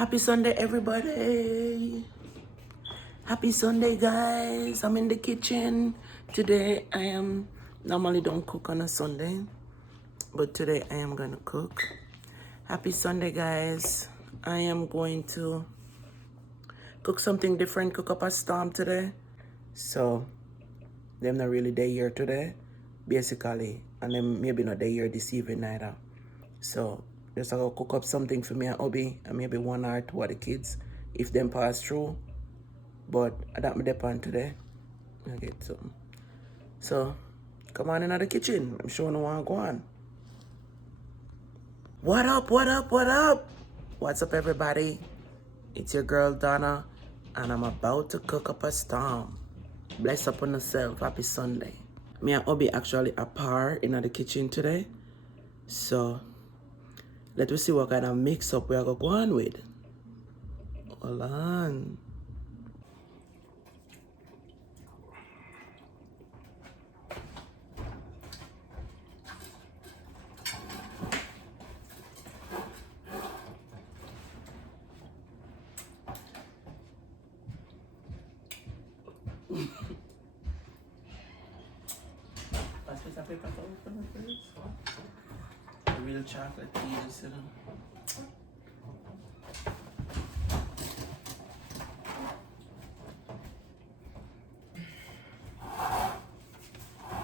Happy Sunday, everybody. Happy Sunday, guys. I'm in the kitchen. Today, normally don't cook on a Sunday, but today I am going to cook. Happy Sunday, guys. I am going to cook something different, cook up a storm today. So, them not really day here today, basically. And then maybe not day here this evening either. So, just gonna cook up something for me and Obi and maybe one or two of the kids if them pass through. But that me depend today. I get something. So come on into the kitchen. I'm sure no one go on. What up, what up, what up? What's up, everybody? It's your girl Donna, and I'm about to cook up a storm. Bless up on yourself. Happy Sunday. Me and Obi actually apart in the kitchen today. So let us see what kind of mix up we are going to go on with. Hold on. Pass me some paper to open it, please. The real chocolate cheese, you know.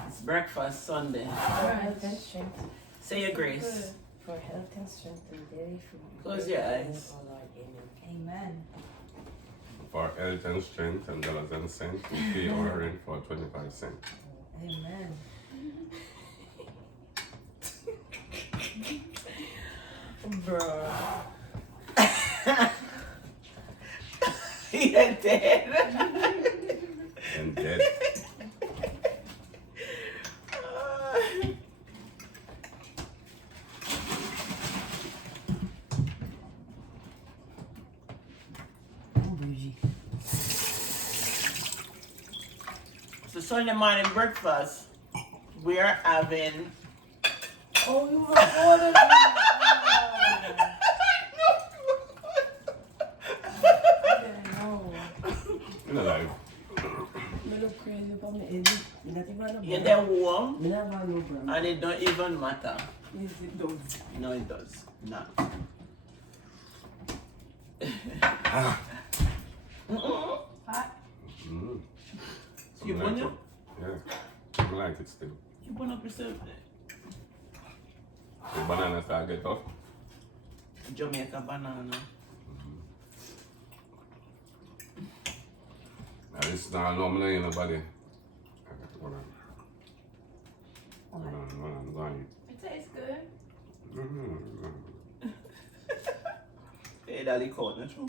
It's breakfast Sunday. For health and strength. Say your grace. For health and strength and daily food. Close your eyes. Oh Lord, amen. For health and strength and dollars and cents, we pay our rent for 25 cents. Amen. Bro. You're dead. And dead. So Sunday morning breakfast, we are having. Oh, you have ordered In the life. I look crazy for me. Not even Yeah, they're warm never know, bro. and it don't even matter. Yes, it does. No, it does not. Hot. Mm. You Some want like it? Yeah. I like it still. You put up yourself The banana start get off. Jamaica banana. Now this is not normal, you know, buddy. Hold on, go on. It tastes good. Hey, Daddy cold, not true?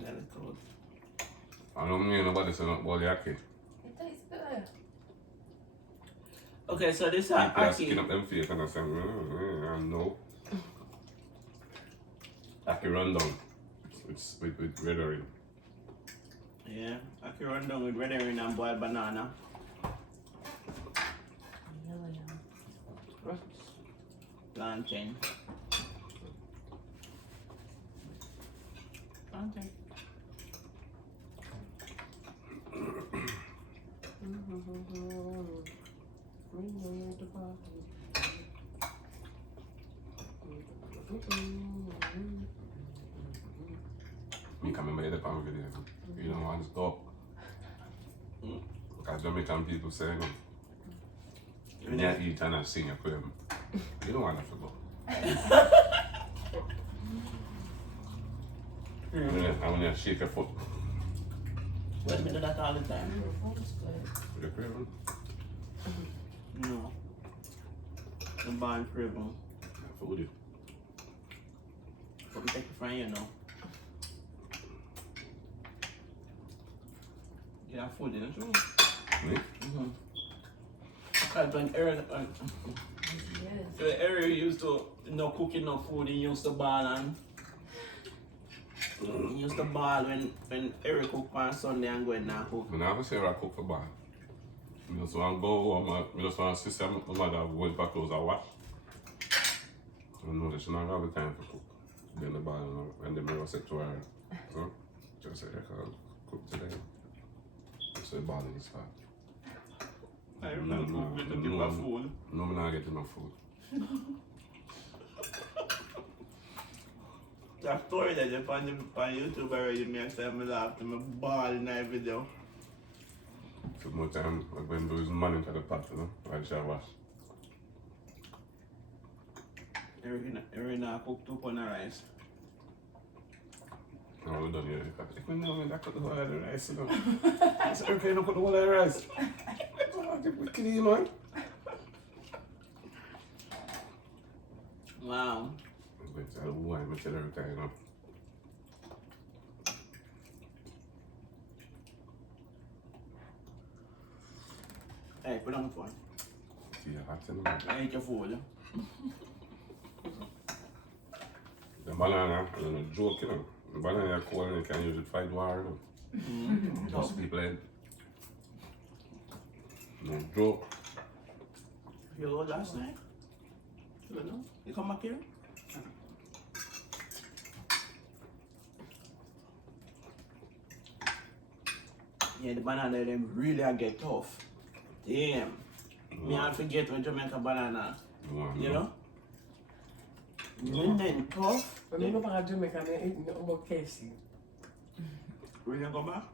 Daddy cold. I don't mean nobody say not about the aki. It tastes good. Okay, so this is People are Aki. skin up them face and I say, I know. Aki rundown. It's with red orange. Yeah, Aki run down with red herring and boiled banana. Plantain. Plantain. Me can remember the pan video. You don't want to stop. Because Jamaican people say, when you eat and I sing a poem, you don't want to forget. When you shake your foot Let me do that all the time. with the craven, No. The barn craving. food it. But we take it from you now. Yeah, food in it, true. Me? Because when Aaron, Yes. the area used to no cooking no food, he used to ball and he used to ball when Eric cook on Sunday and go in and cook. I never say I cook for bar. I just want to go home, I just want to see my mother went back clothes I wash. I know that she not have the time to cook. Then just said to her, huh? Just said, I can cook today. So the ball is hot. I remember cooking to give her food. No, I'm not getting my food. That story that you find on YouTube already makes me laugh and me ball in that video. So more time, I'm going to do his money into the pot, you know, while she wash. Every now cook 2 pounds of rice. No, we're done here. I know, I cook the whole of the rice, you know. I said, okay, don't cook the whole of the rice. Oh, get wicked, you know. Wow. I'm going to tell who I'm going to tell her every time, you know. Hey, put on the phone. Yeah, hot in the morning. I eat your food. The banana, I don't know, joke, you know. The banana is cold and you can use it fight war, you know. Most people ain't. No joke. You go last night? You know? You come back here? Yeah, the banana them really get tough. Damn. Me I forget what Jamaica banana. You know? When then tough. When I go back to Jamaica, I eat no KFC. When you go back?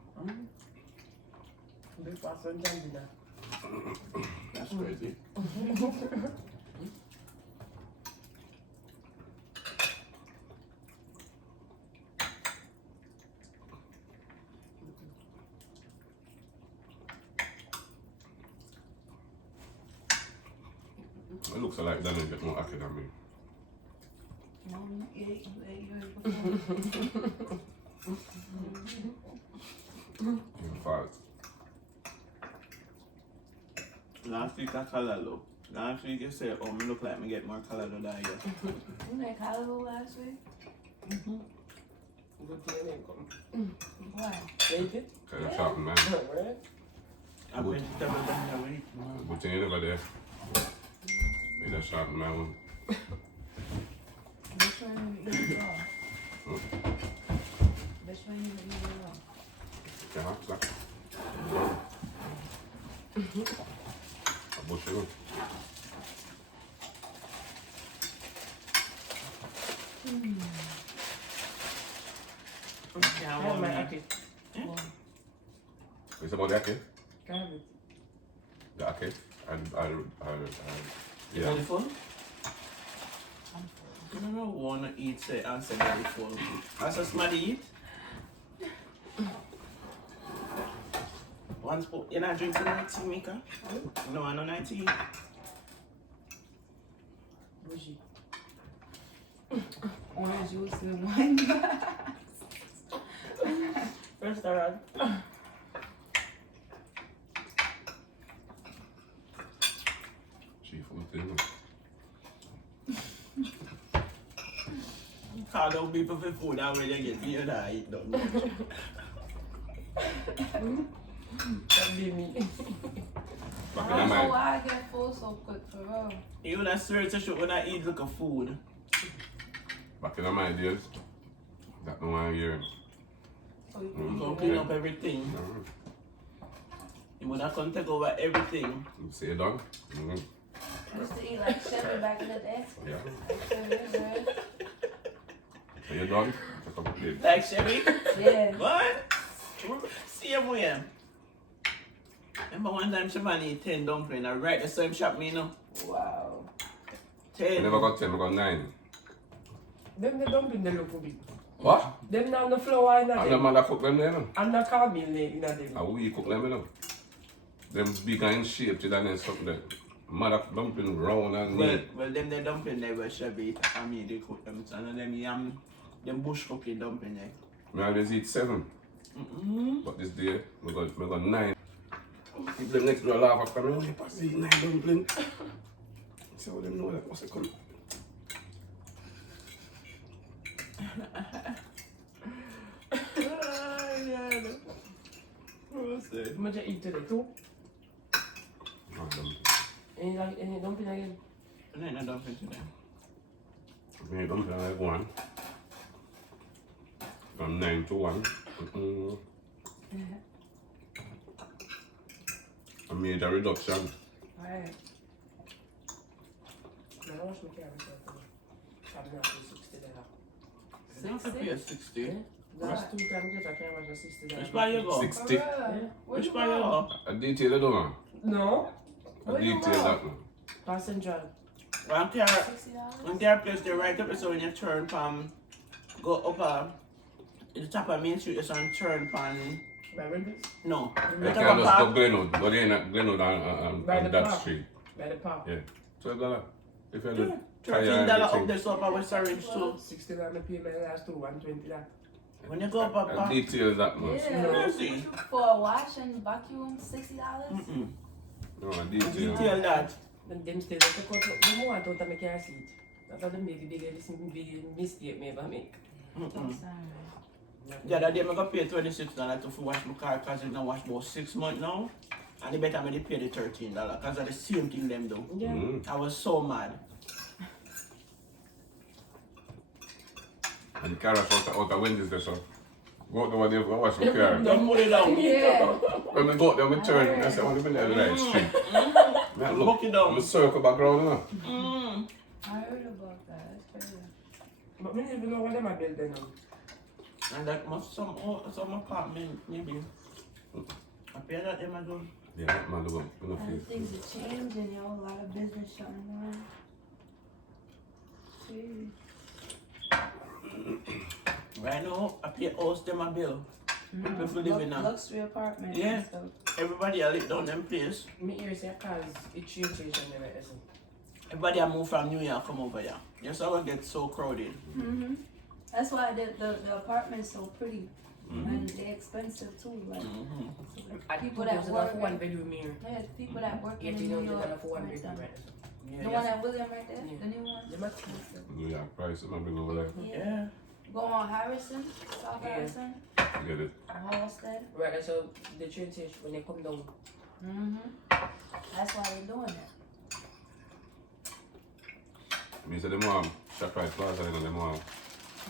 Breakfast and dinner. That's crazy. It looks like Daniel get more acid than me. In fact, Last week I color look. Last week you said, oh, me look like me get more color than I get. You made callaloo last week? Good thing I didn't come. Why? Take it? kind of sharpen man. Right? I went to tell them that week. Good thing you never there. You just sharpen my one. Which one you eat raw? Which one you eat raw? Yeah, hot that. A bush, you know. Yeah, I have my ake. It's about the ake? Can I have it? The ake? You Yeah. belly full? I don't wanna eat, say, answer belly full. As a somebody eat? One spoon. You're not drinking night tea, Mika? No, I don't night tea. Bougie. Orange juice and wine glass. Restaurant. Seafood thing. Call out people for food and when you get here, I eat them. That be me. Back I in don't the know mind. why I get full so quick for real. You would have swear to shoot when I eat look of food. Back in my days, that no one here. So you Mm. Come can clean eat up everything. Mm. You would have come take over everything. You say it done? Mm. Used to eat like Chevy back in the day. Yeah. Like Chevy, right? So you done? Take up a plate. Like Chevy? Yeah. What? Same way. Remember one time Shivani eat 10 dumplings. I right the same shop me, you know. Wow. I 10. never got 10, I got 9. Them the dumpling they look big. What? Them now the flour in And the them. mother cook them there, no? And the caramel in them. And we cook them, you know? Them big and shaped and then something there. Mother dumpling round and Well, neat. them the dumpling they were Chevy eat. I mean, they cook them. So and them yam, them bush cooking dumpling. I always eat 7, but this day, I got 9. If them next door laugh after me, I pass eat 9 dumpling. So them know that what's it come. What's that? How much you eat today? 2? No, dumpling. Any dumpling again? No, no dumpling today. Me dumpling like 1. from 9 to 1. A major reduction. Alright. I don't wash my car myself. I'm not paying $60. You have to pay 60. Last 2 times I can't wash for $60. Which part you go? 60. Which part you go? A detail, though, man. No. A Where you detail, go? that man. Passenger. When they place the right up, so when you turn from, go up the top of Main Street, it's on turn from, By Rivers? no. I The can top of just go Park. Glenwood. Go there in Glenwood By on the that park. street. By the park. Yeah. So, $12. If you do $13 up there, so up West Orange too. $60 I pay my last 2, $120 that. When you go up a A Park, detail, that much. Yeah. see. For a wash and vacuum, $60. No, a detail. Detail that. Them still take out the more out of my car seat. That's how them make the biggest mistake me ever make. The other day, I got pay $26 to wash my car because it's not wash about 6 months now. And they better me pay the $13 because of the same thing them do. Yeah. I was so mad. And the car is out of Wednesday, so go out there, they go wash my car. Don't put it down. Yeah. When we go out there, we turn, I said, "What do you mean the right street?" Man, look, Book it down. I'm a circle background, you know. I heard about that. That's crazy. But we don't even know what them are building now. And that must some apartment maybe. I pay that them I do. Yeah, that man, look, you know, And things are changing, yo. A lot of business shutting down. Jeez. Right now, I pay house them a bill. People for living now. Luxury apartments Yeah. and stuff. Everybody I live down them place. Me hear say cause it change and never listen. Everybody I move from New York come over here. Yes, I will get so crowded. That's why the apartment's so pretty. And they're expensive too. Like, people that work. 1 bedroom here. Yeah, people that work in New $1800 York. for 1 right bedroom there. right The one at William right there? Yeah. The new one? They must expensive. New York price, I'm bring over there. Yeah. Go on Harrison, South Yeah. Harrison, You get it. Halstead. Right, so the train station when they come down. That's why they're doing it. I mean, so them want ShopRite Plaza, and them want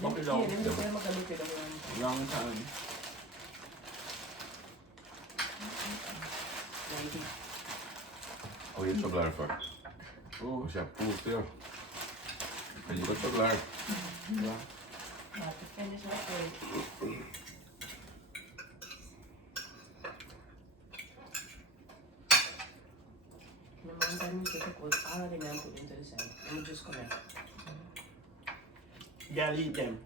Book it Yeah, down. them say I'm gonna make it the one. Long time. oh, you trouble for. Oh, Oh, she have proof there. And you got trouble. yeah. I have to finish my food. My mom told me to take out all of them and put them to the side. Let me just come here. Girl, eat them.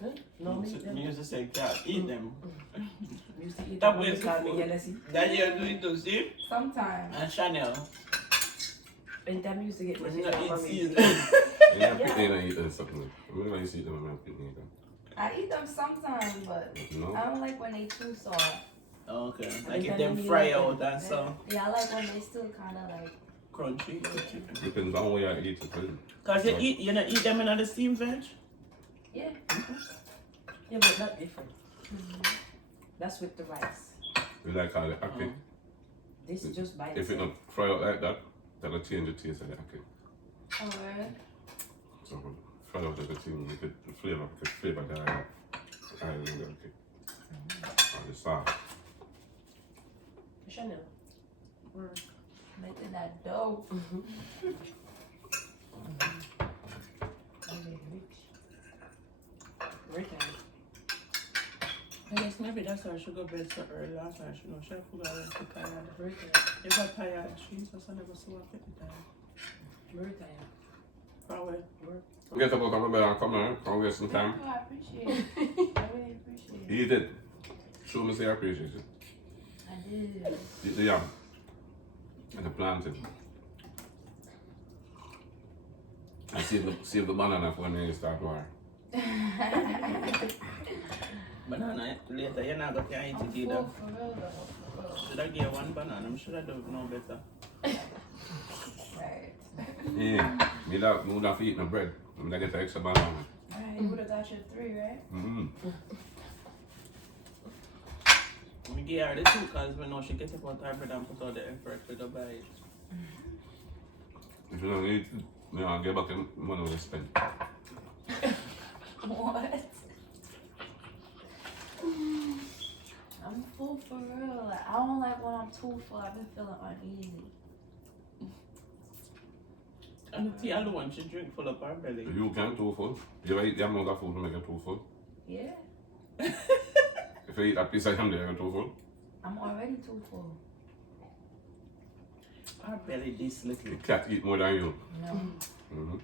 Huh? No, me eat them. Me used to say, girl, eat them. Me used to eat That them. way They it's call me food. yellow sea. That you do it to see? Sometimes. And Chanel. Anytime you used to get me When you shit eat from me. season. And you have to eat them something. I'm going to eat them, I'm going to eat them. I eat them sometimes, but No? I don't like when they too soft. Okay. And Like if then them you fry like them. out and so Yeah, I like when they still kind of like. crunchy. Depends on where you eat it. Cause you know eat them in the steam veg? Yeah. Yeah, but not different. That's with the rice. We like all the ackee. This is just by If it itself. not fry out like that, that'll change the taste of the ackee. Alright. So fry out the thing, make it flavor the island of the ackee. Or the sauce. Chanel. Making that dough. Rich. I guess maybe that's why sugar bed so early last night. You know, she forgot to cook her. Rich. If I pay her, she's just never saw it the time. Rich. Probably. Get up, come back, come on, come waste some time. Thank you, I appreciate it. I really appreciate it. Eat it. Show me say I appreciate it. I did. Eat the yam. And the plantain. And save the banana for when you start war. Banana later, you're not going to eat I'm it either. full for real though. For real. Should I get one banana? I'm sure I don't know better. Right. Yeah. Me that would have eaten no bread. I'm gonna get the extra banana. Alright, you would have got your 3, right? We give her the 2 because we know she gets up out her bread and put out the effort to go buy it. If you don't eat it, you know, I'll get back the money we spend. What? too for real. Like, I don't like when I'm too full. I've been feeling uneasy. And the tea alone she drink full of her belly. You can too full. You ever eat the amount of food to make you too full? Yeah, If you eat a piece of ham, you're too full. I'm already too full. Her belly this little. The cat eat more than you. No.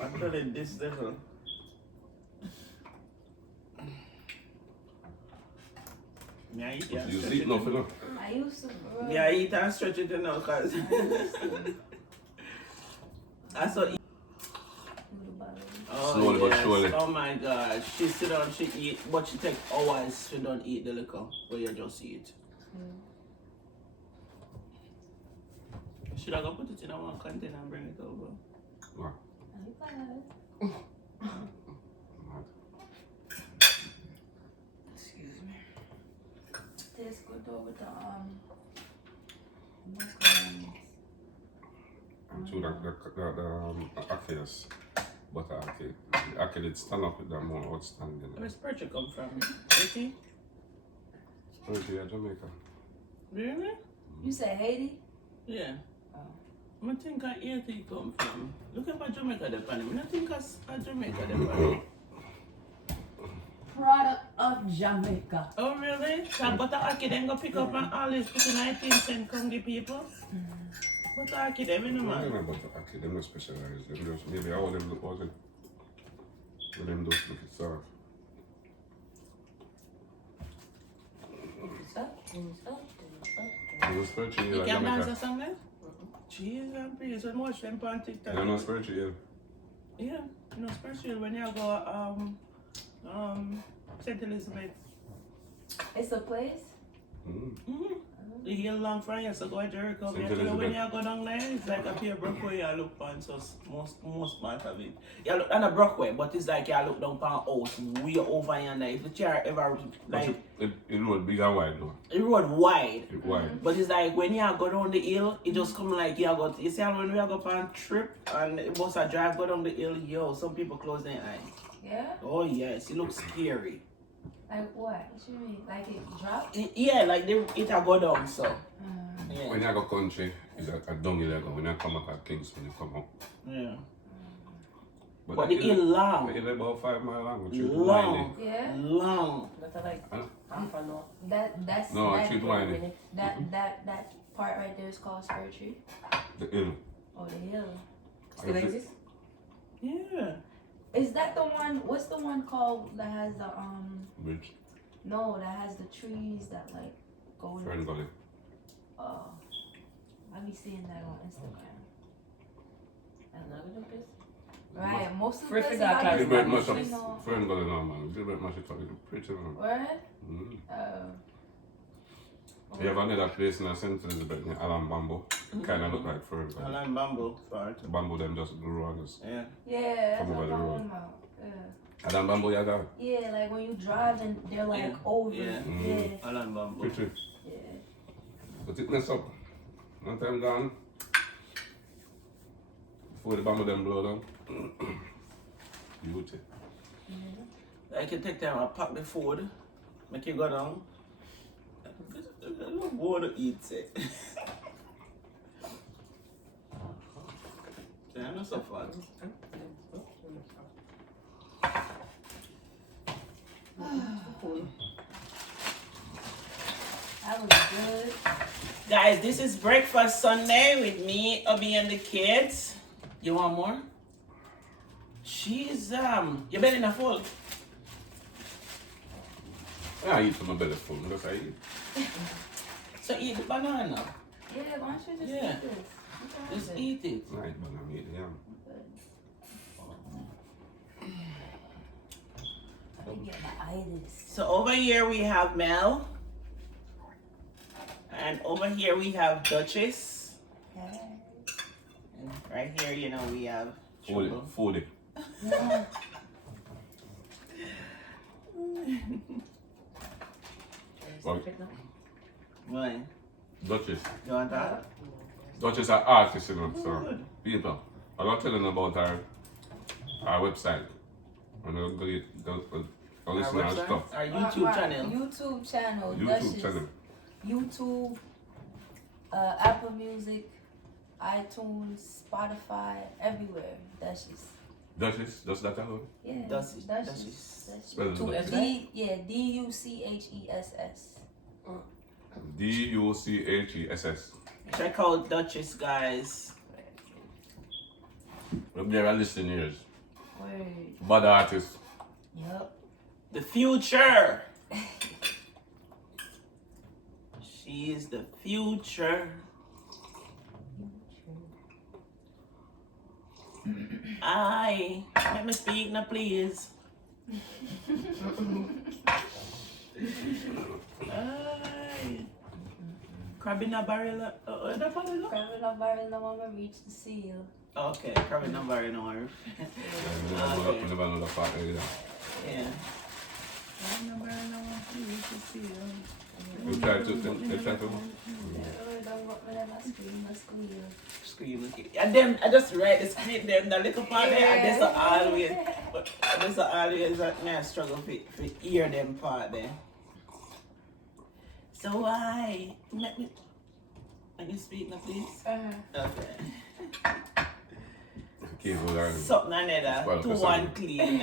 Her belly this little. Me I eat and You stretch eat it. nothing, no? I used to for real. Me I eat and stretch it, you know, cause I used to. I saw. Little bottle. Oh, Slowly but yes. surely. Oh my God. She sit down, she eat, but she take hours. She don't eat the liquor, but you just eat. Should I go put it in a one container and bring it over? What? Excuse me. Tastes good though with the macaroni. I'm sure the Akias, butter Aki. The Aki did stand up with that more outstanding. Where's Percha come from? Haiti? Spurgeon, Jamaica. Really? You said Haiti? Yeah. Oh. I think I Haiti come from. Look at Jamaica the pan. I don't think I Jamaica the pan. Product of Jamaica. Oh really? So butter Aki then go pick up and all this put in 19 cents come give people? Butter Aki them in the I don't man. know about the Aki, them not specialized. Them just, maybe all them look out it. But them don't look it soft. You know Spurgeon, You like can dance Jamaica. a song then? Cheese and peas and watch them on TikTok. You know Spurgeon, Yeah, you know, especially when you go St. Elizabeth. It's a place? Mm. The hill long from here, so go to Jericho. St. You know, when Elizabeth. you go down there, it's like a pure brockway you look on, so most part of it. You look on a brockway, but it's like you look down on a house way over yonder. If the chair ever, like, It road big and wide though. the road wide. It wide. But it's like when you go down the hill, it just come like you go. You see how when we go on trip and the bus a drive go down the hill, yo, some people close their eyes. Yeah? Oh yes, it looks scary. Like what? What you mean? Like it dropped? Yeah, like it a go down so. Yeah. When you go country, it's a downhill you go. When you come up at Kingston, you come up. Yeah. But the hill long. The hill about 5 miles long. Which is Long. windy. Yeah? Long. That's like Huh? half an hour. That's No, that, it's windy. that part right there is called Spur Tree. The hill. Oh, the hill. Still exists? Yeah. Is that the one? What's the one called that has the Bridge. No, that has the trees that like go. Fern Gully. I be seeing that on Instagram. Another place? Right, most of the Free places that I class. be It's very much usually of know. Fern Gully now, man. It's very much of a pretty man. What? You have another place in St. Elizabeth near Alan Bamboo. Kind of look like Fern Gully. Alan Bamboo part. The bamboo them just grew on us. Yeah. Yeah, that's Come what over I'm the road. talking about. Yeah. Alan Bamboo, you got Yeah, like when you drive and they're like Yeah. over. Yeah. Yeah. Alan Bamboo. pretty. Yeah. But it mess up. One time gone. Before the bamboo them blow down. Beauty. Like you take time and pack the food, make you go down. I don't want to eat it. Yeah, not so fun. That was good. Guys, this is Breakfast Sunday with me, Obi, and the kids. You want more? She's your belly not full. I eat from my belly full. That's how I eat. So eat the banana. Yeah, why don't you just Yeah. eat this? Just eat it. I eat banana, eat yam. Let me get my itis. So over here we have Mel. And over here we have Dutchess. Okay. And right here, you know, we have Foodie. Chuba. Foodie. Yeah. Well, Right. Dutchess. You want that? Dutchess are artists, you know. Oh, So, good. people, I got telling about our website. And we'll go I listen to stuff. Our YouTube channel. YouTube channel. YouTube Dutchess. channel. YouTube, Apple Music, iTunes, Spotify, everywhere. Dutchess. Dutchess, just that alone. Yeah. Dutchess. Dutchess. Spell it. Two Dutchess. S, right? D-U-C-H-E-S-S. Duchess. Check out Dutchess, guys. Up there, I listen years. Word. Bad artist. Yup. The future. She is the future. Let me speak now, please. Aye. Crab in a barrel. That part is Crab in a barrel, no one will reach the seal. okay, crab in a barrel, no worries. I never know that part either. Yeah. You try to. Scream. And then I just write the script them the little part there and there's always I struggle for hear them part there. So let me speak now please. Okay. Keyboard. Something another 2-1 clean.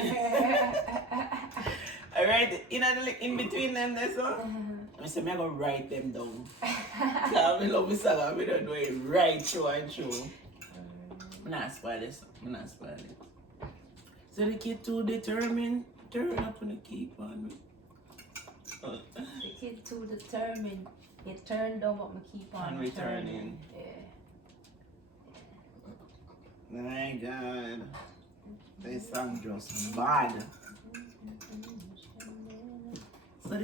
Alright, in between them there's I say I'm gonna write them down. I love this song, I don't do it right through and through. I'm not spoil this. So the kid too determined, turn up and keep on. The kid too determined. You turned on what me keep on And returning. Yeah. My God. This song just bad. So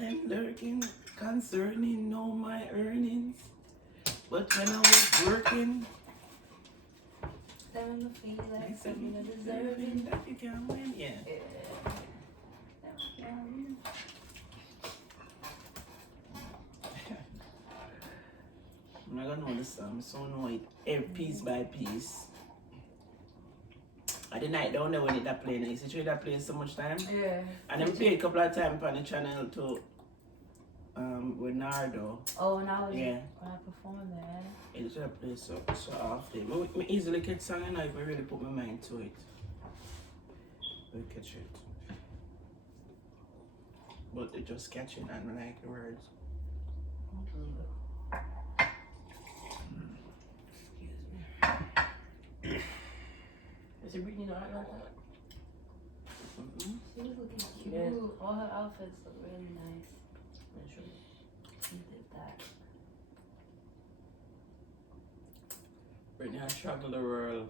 I'm lurking concerning all my earnings. But when I was working, Then me feel I like said, something deserving that you can win. Yeah. I'm not gonna know the song, so I know it every piece by piece. At the night down there when it that playing, I used to try that play so much time. Yeah. And then play a couple of times on the channel to with Nardo. Oh, now Yeah. when I perform there. It's a play so often. I easily catch song and if I really put my mind to it. I catch it. But it just catch it and I like the words. Is it Brittany not like that? She was looking cute. Yeah. All her outfits look really nice. Yeah, sure. She did that. Brittany has traveled the world.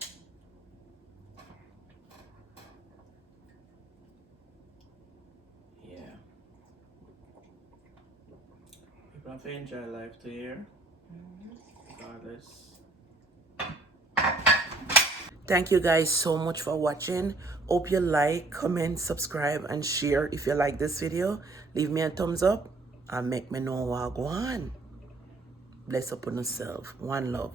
Nice. Yeah. People have to enjoy life to hear. Regardless. Thank you guys so much for watching. Hope you like, comment, subscribe, and share if you like this video. Leave me a thumbs up and make me know what go on. Bless up on yourself. One love.